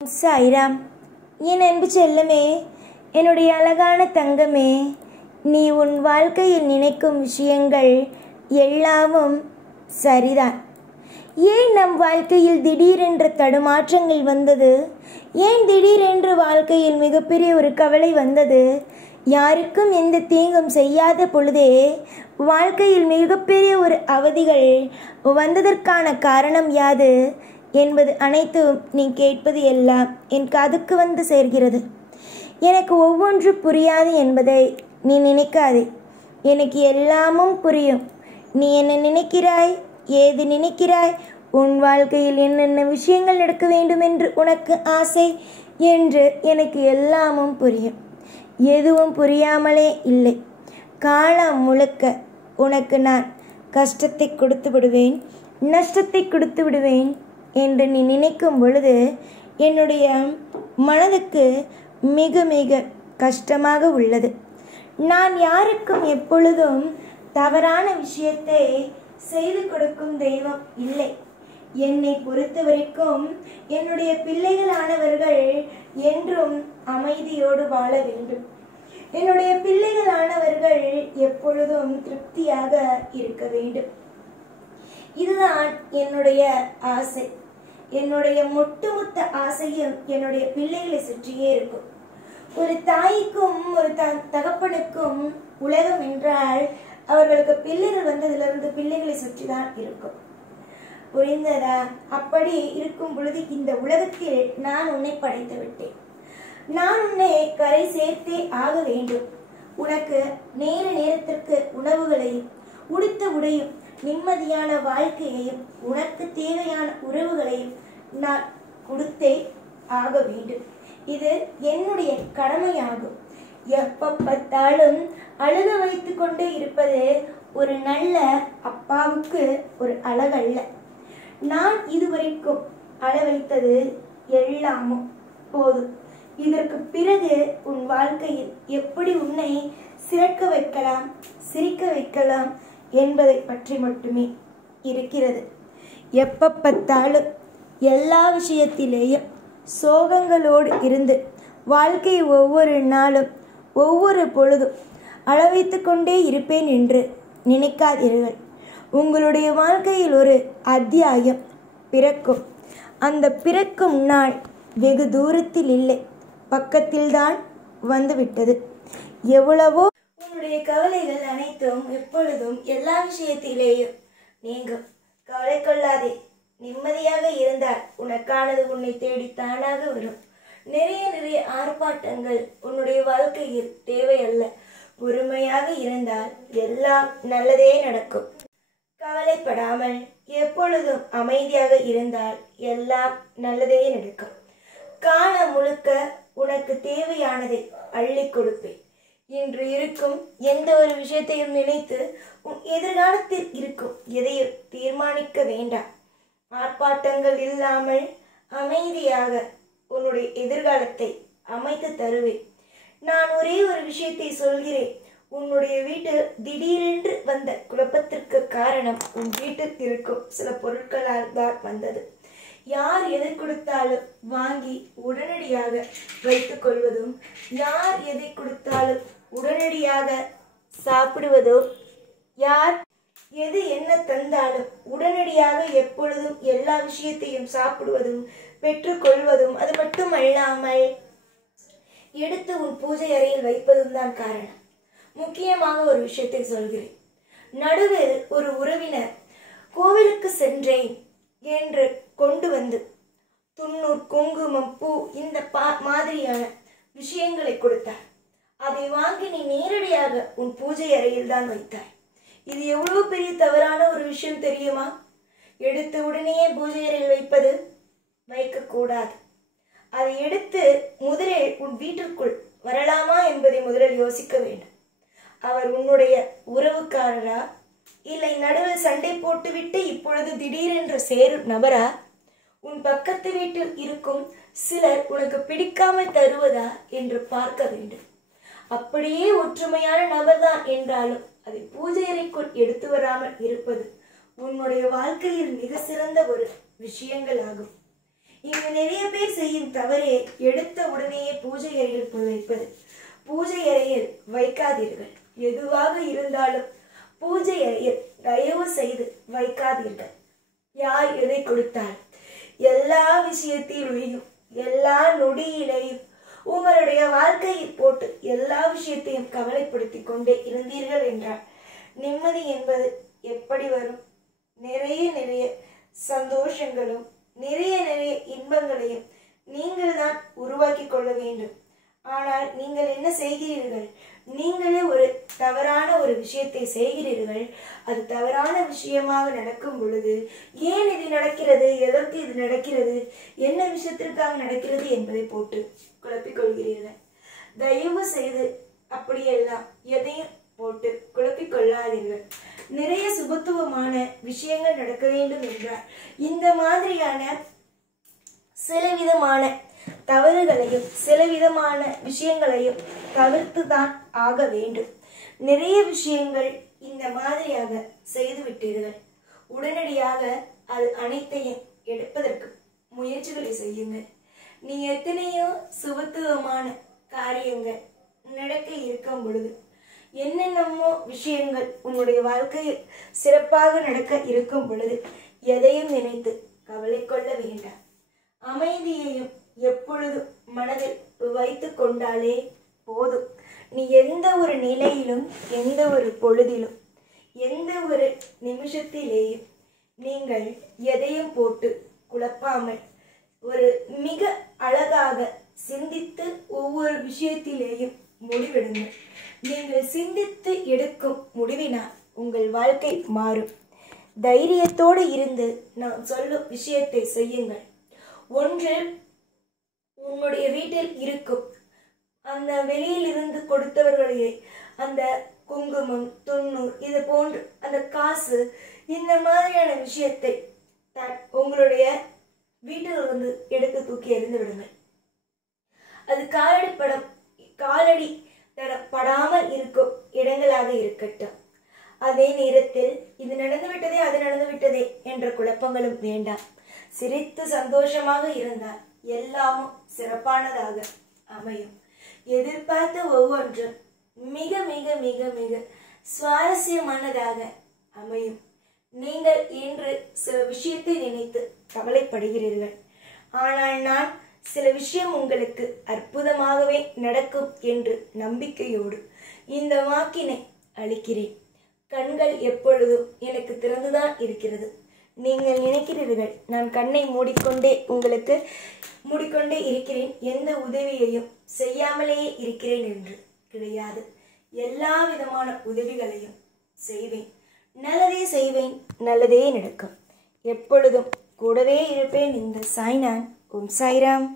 சாய்ராம், என் அன்பு செல்லமே, என்னுடைய அழகான தங்கமே, நீ உன் வாழ்க்கையில் நினைக்கும் விஷயங்கள் எல்லாமும் சரிதான். ஏன் நம் வாழ்க்கையில் திடீரென்ற தடுமாற்றங்கள் வந்தது? ஏன் திடீரென்று வாழ்க்கையில் மிகப்பெரிய ஒரு கவலை வந்தது? யாருக்கும் எந்த தீங்கும் செய்யாத பொழுதே வாழ்க்கையில் மிகப்பெரிய ஒரு அவதிகள் வந்ததற்கான காரணம் யாது என்பது அனைத்தும் நீ கேட்பது எல்லாம் என் காதுக்கு வந்து சேர்கிறது. எனக்கு ஒவ்வொன்று புரியாது என்பதை நீ நினைக்காதே. எனக்கு எல்லாமும் புரியும். நீ என்ன நினைக்கிறாய், ஏது நினைக்கிறாய், உன் வாழ்க்கையில் என்னென்ன விஷயங்கள் நடக்க வேண்டும் என்று உனக்கு ஆசை என்று எனக்கு எல்லாமும் புரியும். எதுவும் புரியாமலே இல்லை. காலம் முழுக்க உனக்கு நான் கஷ்டத்தை கொடுத்து விடுவேன், நஷ்டத்தை கொடுத்து விடுவேன் என்று நீ நினைக்கும் பொழுது என்னுடைய மனதுக்கு மிக மிக கஷ்டமாக உள்ளது. நான் யாருக்கும் எப்பொழுதும் தவறான விஷயத்தை செய்து கொடுக்கும் தெய்வம் இல்லை. என்னை பொறுத்த வரைக்கும் என்னுடைய பிள்ளைகளானவர்கள் என்றும் அமைதியோடு வாழ வேண்டும். என்னுடைய பிள்ளைகளானவர்கள் எப்பொழுதும் திருப்தியாக இருக்க வேண்டும். இதுதான் என்னுடைய ஆசை. என்னுடைய ஒட்டுமொத்த ஆசையும் என்னுடைய பிள்ளைகளை சுற்றியே இருக்கும். ஒரு தாய்க்கும் ஒரு தகப்பனுக்கும் உலகம் என்றால் அவர்களுக்கு பிள்ளைகள் வந்ததிலிருந்து பிள்ளைகளை சுற்றிதான் இருக்கும். புரிந்ததா? அப்படி இருக்கும் பொழுது இந்த உலகத்தில் நான் உன்னை படைத்து விட்டேன். நான் உன்னை கரை சேர்த்தே ஆக வேண்டும். உனக்கு நேரத்திற்கு உணவுகளையும் உடுத்த உடையும் நிம்மதியான வாழ்க்கையையும் உனக்கு தேவையான உறவுகளையும் நான் கொடுத்தே ஆக வேண்டும். இது என்னுடைய கடமையாகும். எப்ப பார்த்தாலும் அழுக வைத்து கொண்டே இருப்பது ஒரு நல்ல அப்பாவுக்கு ஒரு அழகல்ல. நான் இதுவரைக்கும் அழ வைத்தது எல்லாமும் போதும். இதற்கு பிறகு உன் வாழ்க்கையில் எப்படி உன்னை சிறக்க வைக்கலாம், சிரிக்க வைக்கலாம் என்பதை பற்றி மட்டுமே இருக்கிறது. எப்ப பார்த்தாலும் எல்லா விஷயத்திலேயும் சோகங்களோடு இருந்து வாழ்க்கை ஒவ்வொரு நாளும் ஒவ்வொரு பொழுதும் அழ வைத்து கொண்டே இருப்பேன் என்று நினைக்காதீர்கள். உங்களுடைய வாழ்க்கையில் ஒரு அத்தியாயம் பிறக்கும். அந்த பிறக்கும் நாள் வெகு தூரத்தில் இல்லை, பக்கத்தில்தான் வந்துவிட்டது. எவ்வளவோ உன்னுடைய கவலைகள் அனைத்தும் எப்பொழுதும் எல்லா விஷயத்திலேயும் நீங்கும். கவலை கொள்ளாதே. நிம்மதியாக இருந்தால் உனக்கானது உன்னை தேடி தானாக வரும். நிறைய ஆர்ப்பாட்டங்கள் உன்னுடைய வாழ்க்கையில் தேவையல்ல. பொறுமையாக இருந்தால் எல்லாம் நல்லதே நடக்கும். கவலைப்படாமல் எப்பொழுதும் அமைதியாக இருந்தால் எல்லாம் நல்லதே நடக்கும். காலம் முழுக்க உனக்கு தேவையானதை அள்ளி கொடுப்பேன். இன்று இருக்கும் எந்த ஒரு விஷயத்தையும் நினைத்து உன் எதிர்காலத்தில் இருக்கும் எதையும் தீர்மானிக்க வேண்டாம். ஆர்ப்பாட்டங்கள் இல்லாமல் அமைதியாக உன்னுடைய எதிர்காலத்தை அமைத்து தருவேன். நான் ஒரே ஒரு விஷயத்தை சொல்கிறேன். உன்னுடைய வீட்டில் திடீரென்று வந்த குழப்பத்திற்கு காரணம் உன் வீட்டில் இருக்கும் சில பொருட்களால் தான் வந்தது. யார் எதை கொடுத்தாலும் வாங்கி உடனடியாக வைத்துக் கொள்வதும், யார் எதை கொடுத்தாலும் உடனடியாக சாப்பிடுவதும், யார் எது என்ன தந்தாலும் உடனடியாக எப்பொழுதும் எல்லா விஷயத்தையும் சாப்பிடுவதும் பெற்றுக்கொள்வதும், அது மட்டுமல்லாமல் எடுத்து உன் பூஜை அறையில் வைப்பதும் தான் காரணம். முக்கியமாக ஒரு விஷயத்தை சொல்கிறேன். நடுவில் ஒரு உறவினர் கோவிலுக்கு சென்றேன் என்று கொண்டு வந்து 90 குங்குமம், பூ, இந்த மாதிரியான விஷயங்களை கொடுத்தார். அதை வாங்கி நீ நேரடியாக உன் பூஜை அறையில் தான் வைத்தாய். இது எவ்வளவு பெரிய தவறான ஒரு விஷயம் தெரியுமா? எடுத்து உடனே பூஜை அறையில் வைப்பது வைக்கக்கூடாது. அதை எடுத்து முதலில் உன் வீட்டிற்குள் வரலாமா என்பதை முதலில் யோசிக்க வேண்டும். அவர் உன்னுடைய உறவுக்காரரா, இல்லை நடுவில் சண்டை போட்டுவிட்டு இப்பொழுது திடீரென்று சேரும் நபரா, உன் பக்கத்து வீட்டில் இருக்கும் சிலர் உனக்கு பிடிக்காமல் தருவதா என்று பார்க்க வேண்டும். அப்படியே ஒற்றுமையான நபர்தான் என்றாலும் அதை பூஜை அறைக்குள் எடுத்து வராமல் இருப்பது உன்னுடைய வாழ்க்கையில் மிக சிறந்த ஒரு விஷயங்கள் ஆகும். இங்கு நிறைய பேர் செய்யும் தவறே எடுத்த உடனேயே பூஜை அறையில் போய் வைப்பது. பூஜை அறையில் வைக்காதீர்கள். எதுவாக இருந்தாலும் பூஜை அறையில் தயவு செய்து வைக்காதீர்கள். யார் எதை கொடுத்தால் எல்லா விஷயத்திலையும் எல்லா நொடியிலையும் உங்களுடைய வாழ்க்கையை போட்டு எல்லா விஷயத்தையும் கவலைப்படுத்தி கொண்டே இருந்தீர்கள் என்றால் நிம்மதி என்பது எப்படி வரும்? நிறைய நிறைய சந்தோஷங்களும் நிறைய நிறைய இன்பங்களையும் நீங்கள் தான் உருவாக்கி கொள்ள வேண்டும். ஆனால் நீங்கள் என்ன செய்கிறீர்கள்? நீங்களே ஒரு தவறான ஒரு விஷயத்தை செய்கிறீர்கள். அது தவறான விஷயமாக நடக்கும் பொழுது ஏன் இது நடக்கிறது, எதற்கு இது நடக்கிறது, என்ன விஷயத்திற்காக நடக்கிறது என்பதை போட்டு குழப்பிக்கொள்கிறீர்கள். தயவு செய்து அப்படியெல்லாம் எதையும் போட்டு குழப்பிக் கொள்ளாதீர்கள். நிறைய சுபத்துவமான விஷயங்கள் நடக்க வேண்டும் என்றால் இந்த மாதிரியான சில விதமான தவறுகளையும் சில விதமான விஷயங்களையும் தவிர்த்து தான் ஆக வேண்டும். நிறைய விஷயங்கள் இந்த மாதிரியாக செய்து விட்டீர்கள். உடனடியாக அது அனைத்தையும் எடுப்பதற்கு முயற்சிகளை செய்யுங்கள். நீ எத்தனையோ சுபத்துவமான காரியங்கள் நடக்க இருக்கும் பொழுது என்னென்னமோ விஷயங்கள் உன்னுடைய வாழ்க்கையில் சிறப்பாக நடக்க இருக்கும் பொழுது எதையும் நினைத்து கவலை கொள்ள வேண்டாம். அமைதியையும் எப்பொழுதும் மனதில் வைத்து கொண்டாலே போதும். நீ எந்த ஒரு நிலையிலும் எந்த ஒரு பொழுதிலும் எந்த ஒரு நிமிஷத்திலேயும் நீங்கள் எதையும் போட்டு குழப்பாமல் ஒரு மிக அழகாக சிந்தித்து ஒவ்வொரு விஷயத்திலேயும் முடிவெடுங்கள். நீங்கள் சிந்தித்து எடுக்கும் முடிவினால் உங்கள் வாழ்க்கை மாறும். தைரியத்தோடு இருந்து நான் சொல்லும் விஷயத்தை செய்யுங்கள். ஒன்று, உன்னுடைய வீட்டில் இருக்கும் அந்த வெளியில் இருந்து கொடுத்தவர்களையே அந்த குங்குமம், துண்ணூர், இது போன்று அந்த காசு, இந்த மாதிரியான விஷயத்தை உங்களுடைய வீட்டில் இருந்து எடுத்து தூக்கி எறிந்து விடுங்கள். அது காலடி படாமல் இருக்கும் இடங்களாக இருக்கட்டும். அதே நேரத்தில் இது நடந்துவிட்டதே அது நடந்துவிட்டதே என்ற குழப்பங்களும் வேண்டாம். சிரித்து சந்தோஷமாக இருந்தால் எல்லாமும் சிறப்பானதாக அமையும். எதிர்பார்த்த ஒவ்வொன்றும் மிக மிக மிக மிக சுவாரஸ்யமானதாக அமையும். நீங்கள் இன்று சில விஷயத்தை நினைத்து கவலைப்படுகிறீர்கள். ஆனால் நான் சில விஷயம் உங்களுக்கு அற்புதமாகவே நடக்கும் என்று நம்பிக்கையோடு இந்த வாக்கினை அளிக்கிறேன். கண்கள் எப்பொழுதும் எனக்கு திறந்துதான் இருக்கிறது. நீங்கள் நினைக்கிறீர்கள் நான் கண்ணை மூடிக்கொண்டே இருக்கிறேன், எந்த உதவியையும் செய்யாமலேயே இருக்கிறேன் என்று. கிடையாது. எல்லா விதமான உதவிகளையும் செய்வேன். நல்லதே செய்வேன், நல்லதே நடக்கும். எப்பொழுதும் கூடவே இருப்பேன். இந்த சாய்நான். ஓம் சாய்ராம்.